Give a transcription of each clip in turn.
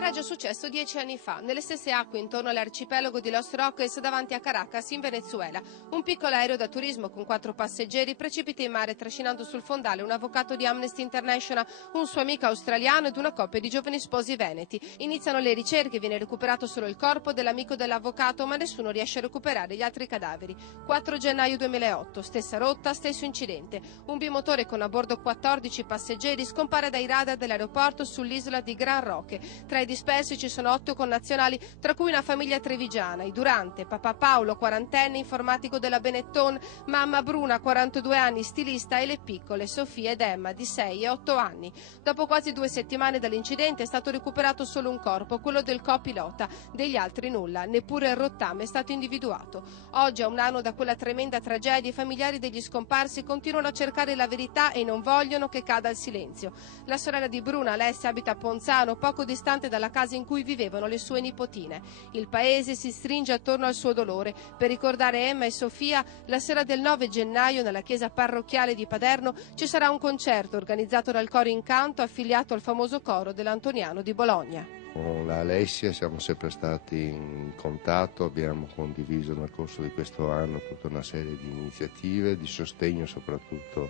Era già successo 10 anni fa, nelle stesse acque intorno all'arcipelago di Los Roques davanti a Caracas in Venezuela. Un piccolo aereo da turismo con 4 passeggeri precipita in mare trascinando sul fondale un avvocato di Amnesty International, un suo amico australiano ed una coppia di giovani sposi veneti. Iniziano le ricerche, viene recuperato solo il corpo dell'amico dell'avvocato, ma nessuno riesce a recuperare gli altri cadaveri. 4 gennaio 2008, stessa rotta, stesso incidente. Un bimotore con a bordo 14 passeggeri scompare dai radar dell'aeroporto sull'isola di Gran Roque. Tra i dispersi ci sono 8 connazionali, tra cui una famiglia trevigiana, i Durante, papà Paolo, 40enne, informatico della Benetton, mamma Bruna, 42 anni, stilista, e le piccole Sofia ed Emma, di 6 e 8 anni. Dopo quasi 2 settimane dall'incidente è stato recuperato solo un corpo, quello del copilota, degli altri nulla, neppure il rottame è stato individuato. Oggi, a un anno da quella tremenda tragedia, i familiari degli scomparsi continuano a cercare la verità e non vogliono che cada il silenzio. La sorella di Bruna, Alessia, abita a Ponzano, poco distante dalla casa in cui vivevano le sue nipotine. Il paese si stringe attorno al suo dolore. Per ricordare Emma e Sofia, la sera del 9 gennaio nella chiesa parrocchiale di Paderno ci sarà un concerto organizzato dal Coro Incanto, affiliato al famoso coro dell'Antoniano di Bologna. Con la Alessia siamo sempre stati in contatto, abbiamo condiviso nel corso di questo anno tutta una serie di iniziative di sostegno soprattutto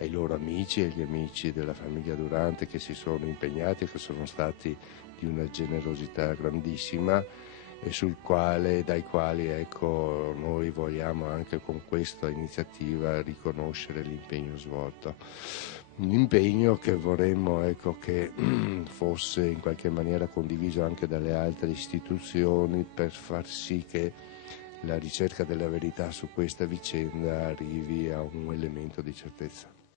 ai loro amici e agli amici della famiglia Durante, che si sono impegnati e che sono stati di una generosità grandissima e dai quali noi vogliamo anche con questa iniziativa riconoscere l'impegno svolto. Un impegno che vorremmo che fosse in qualche maniera condiviso anche dalle altre istituzioni, per far sì che la ricerca della verità su questa vicenda arrivi a un elemento di certezza.